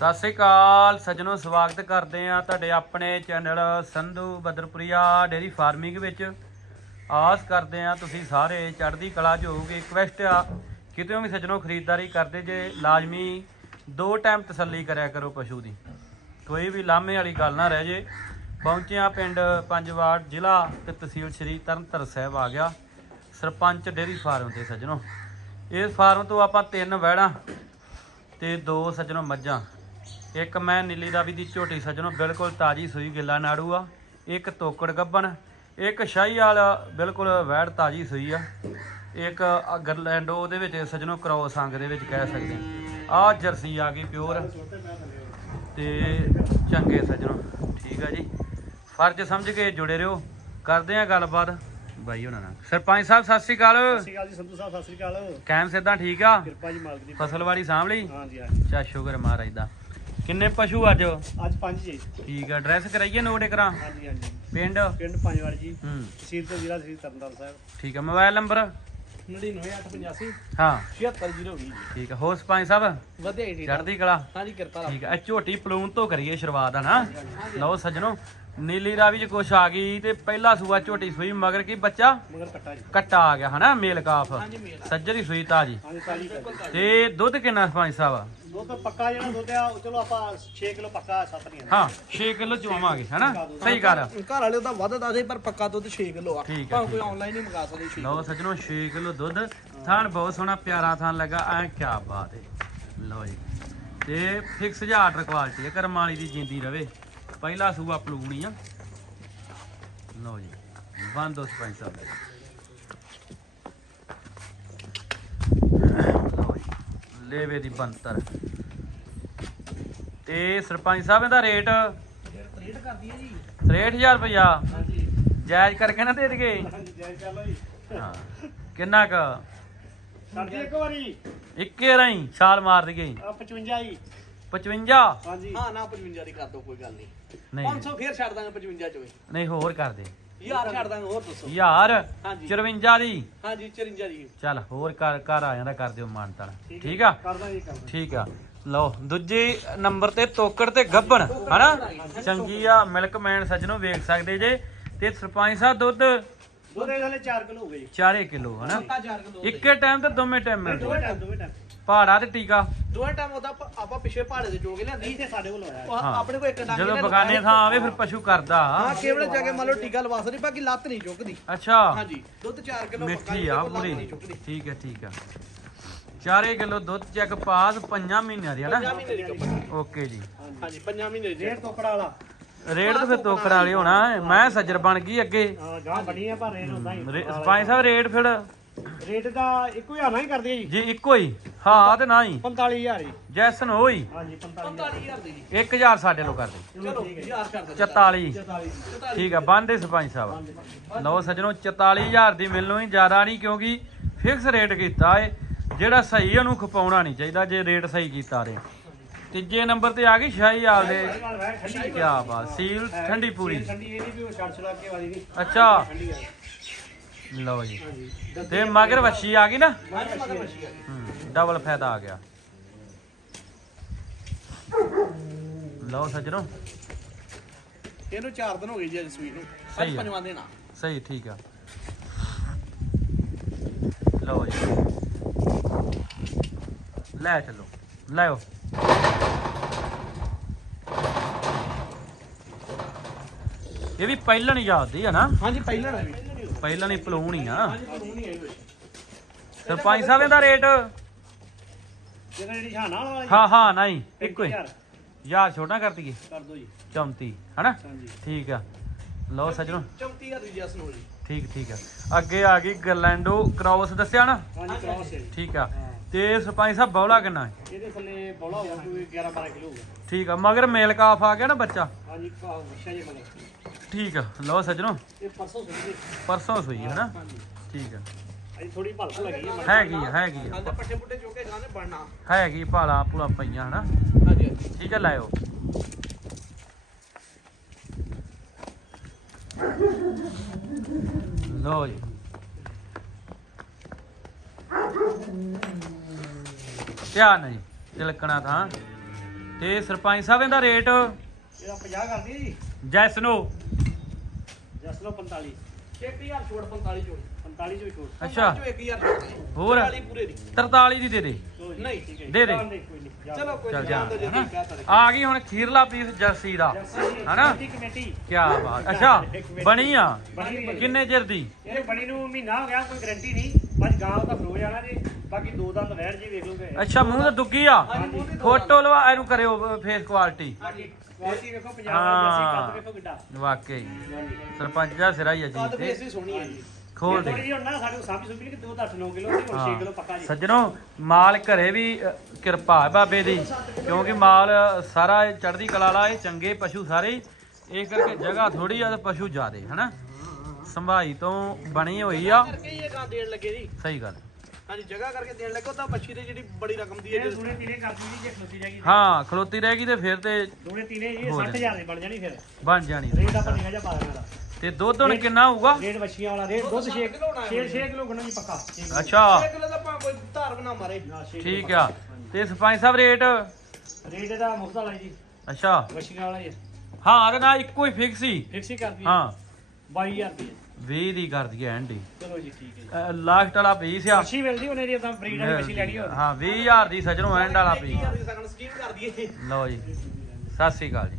ਸਤਿ ਸ੍ਰੀ ਅਕਾਲ, ਸੱਜਣੋ, ਸਵਾਗਤ ਕਰਦੇ ਆ ਤੁਹਾਡੇ ਆਪਣੇ channel Sandhu Badarpuria dairy farming ਵਿੱਚ। ਆਸ ਕਰਦੇ ਆ ਤੁਸੀਂ ਸਾਰੇ ਚੜ੍ਹਦੀ ਕਲਾ 'ਚ ਹੋਵੋਗੇ ਰਿਕਵੈਸਟ ਆ, ਕਿਤੇ ਵੀ ਸੱਜਣੋ ਖਰੀਦਦਾਰੀ ਕਰਦੇ ਜੇ, ਲਾਜ਼ਮੀ ਦੋ ਟਾਈਮ ਤਸੱਲੀ ਕਰਿਆ ਕਰੋ ਪਸ਼ੂ ਦੀ। ਕੋਈ ਵੀ ਲਾਮੇ ਵਾਲੀ ਗੱਲ ਨਾ ਰਹਿ ਜੇ। ਪਹੁੰਚਿਆ ਪਿੰਡ ਪੰਜਵਾੜ ਜ਼ਿਲ੍ਹਾ ਤੇ ਤਹਿਸੀਲ ਸ਼੍ਰੀ ਤਰਨਤਾਰਨ ਸਾਹਿਬ ਆ ਗਿਆ ਸਰਪੰਚ ਡੇਰੀ ਫਾਰਮ ਤੇ ਸੱਜਣੋ। ਇਸ ਫਾਰਮ ਤੋਂ ਆਪਾਂ ਤਿੰਨ ਵਹਿੜਾਂ ਤੇ ਦੋ ਸੱਜਣੋ ਮੱਝਾਂ। ਇੱਕ ਮੈਂ ਨੀਲੀ ਰਾਵੀ ਦੀ ਝੋਟੀ ਸੱਜਣੋ ਬਿਲਕੁਲ ਤਾਜੀ ਸੂਈ ਗਿੱਲਾ ਨਾੜੂ ਆ ਇੱਕ ਤੋਕੜ ਗੱਬਣ ਇੱਕ ਸ਼ਾਹੀ ਵਾਲਾ ਬਿਲਕੁਲ ਵੈੜ ਤਾਜੀ ਸੂਈ ਆ ਇੱਕ ਗਰਲੈਂਡੋ ਉਹਦੇ ਵਿੱਚ ਸੱਜਣੋ ਕ੍ਰੋਸ ਅੰਗ ਦੇ ਵਿੱਚ ਕਹਿ ਸਕਦੇ ਆ। ਜਰਸੀ ਆ ਗਈ ਪਿਓਰ ਤੇ ਚੰਗੇ ਸੱਜਣੋ ਠੀਕ ਆ ਜੀ। ਫਰਜ਼ ਸਮਝ ਕੇ ਜੁੜੇ ਰਹੋ ਕਰਦੇ ਆ ਗੱਲਬਾਤ। ਬਾਈ ਉਹਨਾਂ ਨਾਲ। ਸਰਪੰਚ ਸਾਹਿਬ ਸਤਿ ਸ੍ਰੀ ਅਕਾਲ। ਸਤਿ ਸ਼੍ਰੀ ਅਕਾਲ ਜੀ ਸੰਧੂ ਸਾਹਿਬ ਸਤਿ ਸ਼੍ਰੀ ਅਕਾਲ। ਕੈਮ ਸਿੱਧਾ ਠੀਕ ਆ? ਕਿਰਪਾ ਜੀ ਮਾਲਕ ਦੀ ਫਸਲਵਾੜੀ ਸਾਂਭ ਲਈ? ਹਾਂਜੀ ਹਾਂਜੀ। ਚਾ ਸ਼ੁਕਰ ਮਹਾਰਾਜ ਦਾ। ਕਿੰਨੇ ਪਸ਼ੂ ਅੱਜ? ਅੱਜ ਪੰਜ ਜੀ। ਠੀਕ ਆ ਐਡਰੈਸ ਕਰਾਈਏ ਨੋਟ ਕਰਾਂ ਹਾਂਜੀ ਹਾਂਜੀ। ਪਿੰਡ? ਪਿੰਡ ਪੰਜਵਾੜ ਜੀ। ਹੂੰ। ਤਹਿਸੀਲ ਤੇ ਜ਼ਿਲ੍ਹਾ ਸ੍ਰੀ ਤਰਨਤਾਰਨ ਸਾਹਿਬ। ਠੀਕ ਆ ਮੋਬਾਈਲ ਨੰਬਰ? 99885 ਹਾਂ। 7620 ਠੀਕ ਆ ਹੋਰ ਸਰਪੰਚ ਸਾਹਿਬ? ਵਧੀਆ ਜੀ ਚੜ੍ਹਦੀ ਕਲਾ? ਹਾਂਜੀ ਕਿਰਪਾ ਠੀਕ ਆ ਇਹ ਝੋਟੀ ਪਲੂਨ ਤੋਂ ਕਰੀਏ ਸ਼ੁਰੂਆਤ ਆ ਨਾ। ਲਓ ਸੱਜਣੋ ਨੀਲੀ ਰਾਵੀ ਚ ਕੁਛ ਆ ਗਈ ਤੇ ਪਹਿਲਾ ਸੂਆ ਝੋਟੀ ਸੂਈ ਮਗਰ ਕੀ ਬੱਚਾ? ਮਗਰ ਕੱਟਾ ਜੀ। ਕੱਟਾ ਆ ਗਿਆ ਹਨਾ? ਮੇਲ ਕਾਫ। ਹਾਂਜੀ ਮੇਲ ਸੱਜਰੀ ਸੂਈ ਤਾਜੀ। ਹਾਂਜੀ ਤਾਜੀ ਤੇ ਦੁੱਧ ਕਿੰਨਾ ਸਰਪੰਚ ਸਾਹਿਬ? ਦੁੱਧ ਪੱਕਾ ਜਿਹੜਾ ਦੁੱਧ ਆ ਉਹ ਚਲੋ ਆਪਾਂ 6 ਕਿਲੋ ਪੱਕਾ ਸੱਤ ਨਹੀਂ ਹਾਂ 6 ਕਿਲੋ ਚਵਾਵਾਂਗੇ ਹਨਾ? ਸਹੀ ਗੱਲ ਆ। ਘਰ ਵਾਲੇ ਦਾ ਵੱਧਦਾ ਸੀ ਪਰ ਪੱਕਾ ਦੁੱਧ 6 ਕਿਲੋ ਆ। ਠੀਕ ਭਾਵੇਂ ਕੋਈ ਆਨਲਾਈਨ ਹੀ ਮੰਗਾ ਸਕਦੇ 6 ਲਓ ਸੱਜਣੋ 6 ਕਿਲੋ ਦੁੱਧ। ਥਾਣ ਬਹੁਤ ਸੋਹਣਾ ਪਿਆਰਾ ਥਾਣ ਲੱਗਾ। ਐ ਕੀ ਬਾਤ ਹੈ ਲਓ ਜੀ। ਤੇ ਫਿਕਸ ਜਿਹਾ ਆਰਡਰ ਕੁਆਲਿਟੀ ਹੈ ਕਰਮ ਵਾਲੀ ਦੀ ਜਿੰਦੀ ਰਵੇ। ਪਹਿਲਾ ਸੂਆ ਪਲੂਣੀ ਆ। ਲਓ ਜੀ ਬੰਦ ਸਰਪੰਚ ਸਾਹਿਬ ਲਓ ਜੀ ਲੇਵੇ ਦੀ ਬੰਤਰ ਤੇ ਸਰਪੰਚ ਸਾਹਿਬ ਇਹਦਾ ਰੇਟ? ਰੇਟ ਕਰਦੀ ਹੈ ਜੀ 63000 ਰੁਪਇਆ ਹਾਂਜੀ ਜਾਇਜ਼ ਕਰਕੇ ਨਾ ਦੇ ਦਈਏ। ਹਾਂਜੀ ਜੈ ਚੱਲੋ ਜੀ ਹਾਂ ਕਿੰਨਾ ਕ? ਛੱਡ ਇੱਕ ਵਾਰੀ। ਇੱਕੇ ਰਾਈ ਛਾਲ ਮਾਰ ਆ 55 ਜੀ 55 ਹਾਂਜੀ। ਹਾਂ ਨਾ 55 ਦੀ ਕਰ ਦੋ ਕੋਈ ਗੱਲ ਨਹੀਂ। ਨਹੀਂ। 500 ਫੇਰ ਛੱਡ ਦਾਂਗੇ 55 ਚ ਵੀ ਨਹੀਂ ਹੋਰ ਕਰ ਦੇ। ਯਾਰ ਛੱਡ ਦਾਂਗੇ ਹੋਰ ਦੱਸੋ। ਯਾਰ ਹਾਂਜੀ। 54 ਦੀ। ਹਾਂਜੀ 54 ਦੀ। ਚੱਲ ਹੋਰ ਕਰ ਕਰ ਆ ਜਾਂਦਾ ਕਰ ਦਿਓ ਮਾਨਤਾਂ ਠੀਕ ਆ? ਕਰਦਾ ਜੀ ਕਰਦਾ ਠੀਕ ਆ। ਲਓ ਦੂਜੇ ਨੰਬਰ ਤੇ ਤੋਕੜ ਤੇ ਗੱਬਣ ਹਨਾ? ਚੰਗੀ ਆ ਮਿਲਕ ਮੈਨ ਸੱਜਣੋ ਵੇਖ ਸਕਦੇ ਜੇ। ਤੇ ਸਰਪੰਚ ਸਾਹਿਬ ਦੁੱਧ 4 ਕਿਲੋ ਹੋ ਗਏ ਜੀ। 4 ਕਿਲੋ ਹਨਾ? ਚਾਰ ਕਿਲੋ ਇੱਕੇ ਟਾਈਮ ਤੇ ਦੋਵੇਂ ਟਾਈਮ ਮਿਲਦੇ ਦੋਵੇਂ ਟਾਈਮ ਦੋਵੇਂ ਟਾਈਮ ਪਹਾੜਾ ਤੇ ਟੀਕਾ। ਦੋਵੇਂ ਟਾਈਮ ਉਹਦਾ ਆਪਾਂ- ਪਿਛੇ ਪਹਾੜੇ ਦੇ ਜੋਗ ਲਿਆਂਦੀ ਇੱਥੇ ਸਾਡੇ ਕੋਲ ਆਇਆ। ਆਪਣੇ ਕੋਲ ਇੱਕ ਡਾਂਗੇ ਜਦੋਂ ਬਗਾਨੇ। ਥਾਂ ਆਵੇ ਫਿਰ ਪਸ਼ੂ ਕਰਦਾ। ਹਾਂ ਕੇਵਲ ਜਾ ਕੇ ਮੰਨ ਲਓ ਟੀਕਾ ਲਵਾ ਸਕਦੀ ਬਾਕੀ ਲੱਤ ਨਹੀਂ ਚੁੱਕਦੀ। ਅੱਛਾ। ਹਾਂਜੀ ਦੁੱਧ 4 ਕਿਲੋ ਪੱਕਾ ਮਿੱਠੀ ਜੀ, ਆ ਕੋਈ ਲੱਤ ਪੂਰੀ ਨਹੀਂ ਚੁੱਕਦੀ। ਠੀਕ ਹੈ ਠੀਕ ਆ 4 ਕਿਲੋ ਦੁੱਧ ਚੈੱਕ ਪਾਸ 5 ਮਹੀਨਿਆਂ ਦੀ ਹੈ ਨਾ? ਮਹੀਨੇ ਦੀ ਕੰਪਨੀ ਓਕੇ ਜੀ। ਹਾਂਜੀ 5 ਮਹੀਨੇ ਦੀ। ਰੇਟ ਤੋਕੜਾ ਵਾਲਾ। ਰੇਟ ਤਾਂ ਫਿਰ ਤੋਕੜ ਵਾਲੀ ਹੋਣਾ। ਮੈਂ ਸੱਜਰ ਬਣ ਗਈ ਅੱਗੇ। ਹਾਂ ਗਾਂ ਬਣੀ ਆ ਪਰ ਰੇਟ ਹੁੰਦਾ ਹੀ। ਰੇ- ਸਰਪੰਚ ਸਾਹਿਬ ਰੇਟ ਫਿਰ? ਰੇਟ ਦਾ ਇੱਕੋ ਹੀ ਹਾਨਾ ਹੀ ਕਰਦੇ ਜੀ। ਜੀ ਇੱਕੋ ਹੀ? ਹਾਂ ਤੇ ਨਾ ਹੀ। 45000 ਜੀ ਜੈਸਨ ਹੋਈ ਹਾਂਜੀ 45000 45000 ਦੀ ਜੀ। 1000 ਸਾਡੇ ਲੋ ਕਰਦੇ ਚਲੋ ਯਾਰ ਛੱਡ ਦੇ 44 44 ਠੀਕ ਆ ਬੰਦੇ ਸਰਪੰਚ ਸਾਹਿਬ। ਲਓ ਸੱਜਣੋ 44000 ਦੀ ਮਿਲਣੋਂ ਹੀ ਜ਼ਿਆਦਾ ਨਹੀਂ ਕਿਉਂਕਿ ਫਿਕਸ ਰੇਟ ਕੀਤਾ ਏ। ਜਿਹੜਾ ਸਹੀ ਉਹਨੂੰ ਖਪਾਉਣਾ ਨਹੀਂ ਚਾਹੀਦਾ ਜੇ ਰੇਟ ਸਹੀ ਕੀਤਾ ਰੇ ਤੀਜੇ ਨੰਬਰ ਤੇ ਆ ਗਈ ਸ਼ਾਹੀ ਆਲ ਦੇ। ਕੀ ਬਾਤ ਸੀਲ ਠੰਡੀ ਪੂਰੀ। ਠੰਡੀ ਇਹਦੀ ਵੀ ਉਹ ਛੜ ਛੜਾ ਕੇ ਵਾਲੀ ਨਹੀਂ। ਅੱਛਾ। ਲਓ ਜੀ। ਤੇ ਮਗਰ ਵੱਛੀ ਆ ਗਈ। ਨਾ ਡਬਲ ਫਾਇਦਾ ਆ ਗਿਆ। ਲਓ ਸੱਜਣੋ। ਇਹਨੂੰ 4 ਦਿਨ ਹੋ ਗਏ ਜੀ ਅੱਜ ਸੂਈ ਨੂੰ। ਸਹੀ। ਪੰਜਵਾਂ ਦਿਨ ਆ। ਸਹੀ ਠੀਕ ਆ। ਲਓ ਜੀ। ਲੈ ਚਲੋ। ਲੈਓ ਇਹ ਵੀ ਪਹਿਲਾਂ ਨਹੀਂ ਯਾਦਦੀ ਹੈ ਨਾ? ਹਾਂਜੀ ਪਹਿਲਾਂ ਵੀ ਪਹਿਲਾਂ ਨਹੀਂ ਪਲੂਣ ਹੀ ਆ। ਹੀ ਸਰਪੰਚ ਸਾਹਿਬ ਇਹਦਾ ਰੇਟ? ਜਿਹੜਾ ਜਿਹੜੀ ਹਾਨਾ ਵਾਲਾ ਹਾਂ ਹਾਂ ਨਹੀਂ ਇੱਕੋ ਹੀ। 35000 ਯਾਰ ਛੋਟਾ ਕਰ ਦਈਏ। ਕਰ ਦੋ ਜੀ। 34 ਹਨਾ? ਹਾਂਜੀ। ਠੀਕ ਆ। ਲਓ ਸੱਜਣੋ। 34000 ਦੀ ਜੈਸਨ ਹੋ ਜੀ। ਠੀਕ ਠੀਕ ਆ। ਅੱਗੇ ਆ ਗਈ ਗਰਲੈਂਡੋ ਕ੍ਰਾਸ ਦੱਸਿਆ ਨਾ? ਹਾਂਜੀ ਕ੍ਰਾਸ ਹੈ ਜੀ। ਠੀਕ ਆ। ਹਾਂ। ਤੇ ਸਰਪੰਚ ਸਾਹਿਬ ਬੌਲਾ ਕਿੰਨਾ ਹੈ? ਇਹਦੇ ਥੱਲੇ ਬੋਲਾ ਹੋਊਗਾ ਕੋਈ 11 12 ਕਿਲੋ ਹੋਊਗਾ। ਠੀਕ ਆ ਮਗਰ ਮੇਲ ਕਾਫ ਆ ਗਿਆ ਨਾ ਬੱਚਾ? ਹਾਂਜੀ ਕਾ ਵਸ਼ਾ ਜੀ ਮਗਰ। ਠੀਕ ਆ। ਲਓ ਸੱਜਣੋ। ਇਹ ਪਰਸੋਂ ਸੁਣੀ ਪਰਸੋਂ ਸੂਈ ਹੈ ਨਾ ਹਾਂਜੀ। ਠੀਕ ਆ। ਅਜੀ ਥੋੜੀ ਭਲਕ ਲੱਗੀ ਹੈ ਹੈਗੀ ਆ ਹੈਗੀ ਆ। ਆਂਦੇ ਪੱਠੇ ਪੁੱਠੇ ਚੋਕੇ ਖਾਣੇ ਬਣਨਾ। ਹੈਗੀ ਭਾਲਾ ਪੂਲਾ ਪਈਆਂ ਹਨਾ? ਹਾਂਜੀ ਹਾਂਜੀ। ਠੀਕ ਆ ਲਾਇਓ। ਲਓ ਜੀ। ਧਿਆਨ ਨਹੀਂ ਤਿਲਕਣਾ ਤਾਂ ਤੇ ਸਰਪੰਚ ਸਾਹਿਬ ਇਹਦਾ ਰੇਟ? ਇਹਦਾ 50 ਕਰਦੀ ਜੀ। ਜੈਸਨੋ। ਜਸ ਲੋ 45 1000 ਛੋੜ 45 ਛੋੜ। 45 ਜੋ ਛੋਟ ਅੱਛਾ। 1000 ਛੋੜ। ਜੀ। ਹੋਰ? 45 ਪੂਰੇ ਦੀ। 43 ਦੀ ਦੇ ਦੇ। ਚਲੋ ਜੀ, ਨਹੀਂ, ਠੀਕ ਹੈ ਜੀ। ਦੇ ਦੇ। ਜਾਣ ਕੋਈ ਨਹੀਂ ਜਾਣ ਚਲੋ ਕੋਈ ਚੱਲ ਨਹੀਂ ਜਾ ਜਾਣ ਦੋ ਜੇ ਹਨਾ? ਠੀਕ ਆ ਸਾਰੇ ਆ ਗਈ ਹੁਣ ਖੀਰਲਾ ਪੀਸ ਜਰਸੀ ਦਾ ਜਰਸੀ ਜੀ, ਹਨਾ? Committee committee? ਕੀ ਬਾਤ। ਅੱਛਾ ਬਣੀ ਆ। ਬਣੀ। ਕਿੰਨੇ ਚਿਰ ਦੀ? ਇਹ ਬਣੀ ਨੂੰ ਮਹੀਨਾ ਹੋ ਗਿਆ ਕੋਈ ਗਾਰੰਟੀ ਨਹੀਂ। ਬਸ ਗਾਂ ਦਾ ਫਰੋ ਜਾਣਾ ਜੀ ਬਾਕੀ ਦੋ ਦੰਦ ਵੈੜ ਜੀ ਵੇਖ ਲਓਗੇ ਅੱਛਾ ਮੂੰਹ ਤੇ ਦੁੱਗੀ ਆ? ਫੋਟੋ ਲਵਾ ਇਹਨੂੰ ਕਰਿਓ ਫੇਸ ਕੁਆਲਿਟੀ ਬਾਕੀ ਕੁਆਲਿਟੀ ਵੇਖੋ ਪੰਜਾਬ ਹਾਂ। ਦਾ ਜਰਸੀ ਕੱਦ ਵੇਖੋ ਕਿੱਡਾ। ਵਾਕਈ। ਸਰਪੰਚ ਦਾ ਸਿਰਾ ਹੀ ਆ ਕੱਦ ਜੀ ਫੇਸ ਤੇ ਵੀ ਸੋਹਣੀ ਹੈ ਜੀ। ਖੋਲ ਦੇ। ਥੋੜੀ ਜਿਹੀ ਹੁਣ ਨਾ ਸਾਡੇ ਕੋਲ ਸਾਂਭੀ ਸੁਭੀ ਕਿ 2 8 9 ਕਿਲੋ ਦੀ ਹੁਣ 6 ਕਿਲੋ ਪੱਕਾ ਜੀ। ਸੱਜਣੋ ਮਾਲ ਘਰੇ ਵੀ ਕਿਰਪਾ ਬਾਬੇ ਦੀ ਕਿਉਂਕਿ ਮਾਲ ਸਾਰਾ ਇਹ ਚੜ੍ਹਦੀ ਕਲਾ ਵਾਲਾ ਇਹ ਚੰਗੇ ਪਸ਼ੂ ਸਾਰੇ। ਇਹ ਕਰਕੇ ਜਗ੍ਹਾ ਥੋੜੀ ਆ ਤੇ ਪਸ਼ੂ ਜ਼ਿਆਦੇ ਹਨਾ? ਸੰਭਾਈ ਤੋਂ ਬਣੀ ਹੋਈ ਆ। ਕਰਕੇ ਹੀ ਇਹ ਗਾਂ ਦੇਣ ਲੱਗੇ ਜੀ। ਸਹੀ ਗੱਲ। ਹਾਂਜੀ ਜਗ੍ਹਾ ਕਰਕੇ ਦੇਣ ਲੱਗੇ ਉਹ ਤਾਂ ਬੱਚੀ ਦੀ ਜਿਹੜੀ ਬੜੀ ਰਕਮ ਦੀ ਹੈ ਇਹ ਦੂਣੇ ਤੀਨੇ ਕਰਦੀ ਜੀ ਜੇ ਖਲੋਤੀ ਜਾਏਗੀ ਹਾਂ ਖਲੋਤੀ ਰਹੇਗੀ ਤੇ ਫਿਰ ਤੇ ਦੂਣੇ ਤੀਨੇ ਇਹ ਹੋ 60000 ਦੀ ਬਣ ਜਾਣੀ ਫਿਰ। ਬਣ ਜਾਣੀ ਰੇਟ ਆਪਾਂ ਨਿਕਾ ਜਾ ਪਾ ਦੇਣਾ ਤੇ ਦੁੱਧ ਹੁਣ ਕਿੰਨਾ ਹੋਊਗਾ? ਰੇਟ ਵੱਛੀਆਂ ਵਾਲਾ ਰੇਟ ਦੁੱਧ 6 ਕਿਲੋ ਹੋਣਾ 6 6 ਕਿਲੋ ਗੁਣਾ ਜੀ ਪੱਕਾ। ਅੱਛਾ। 6 ਕਿਲੋ ਦਾ ਭਾਵੇਂ ਕੋਈ ਧਾਰ ਬਣਾ ਮਾਰੇ। ਠੀਕ। ਆ। ਤੇ ਸਰਪੰਚ ਸਾਹਿਬ ਰੇਟ? ਰੇਟ ਇਹਦਾ ਮੁਫਤ ਵਾਲਾ ਜੀ। ਅੱਛਾ। ਵੱਛੀਆਂ ਵਾਲਾ ਹੀ ਹਾਂ। ਇਹਦੇ ਨਾਲ ਇੱਕੋ ਹੀ ਫਿਕਸ ਹੀ। ਫਿਕਸ ਹੀ ਕਰਦੀ ਹਾਂ। 22000 ਰੁਪਏ 20 ਦੀ ਕਰ ਦਈਏ ਐਂਡੀ ਚਲੋ ਜੀ ਠੀਕ ਹੈ ਜੀ। ਲਾਸਟ ਵਾਲਾ ਪੀਸ ਆ। ਵੱਛੀ ਮਿਲਦੀ ਉਹਨੇ ਦੀ ਤਾਂ ਬਰੀਡ ਵਾਲੀ ਵੱਛੀ ਲੈਣੀ ਹੋਵੇ। ਹਾਂ 20000 ਦੀ ਸਜਣੋ ਐਂਡ ਵਾਲਾ ਪੀਸ ਸਕਣ ਸਕੀਮ ਕਰ ਦਈਏ ਲਓ ਜੀ ਸਤਿ ਸ੍ਰੀ ਅਕਾਲ ਜੀ।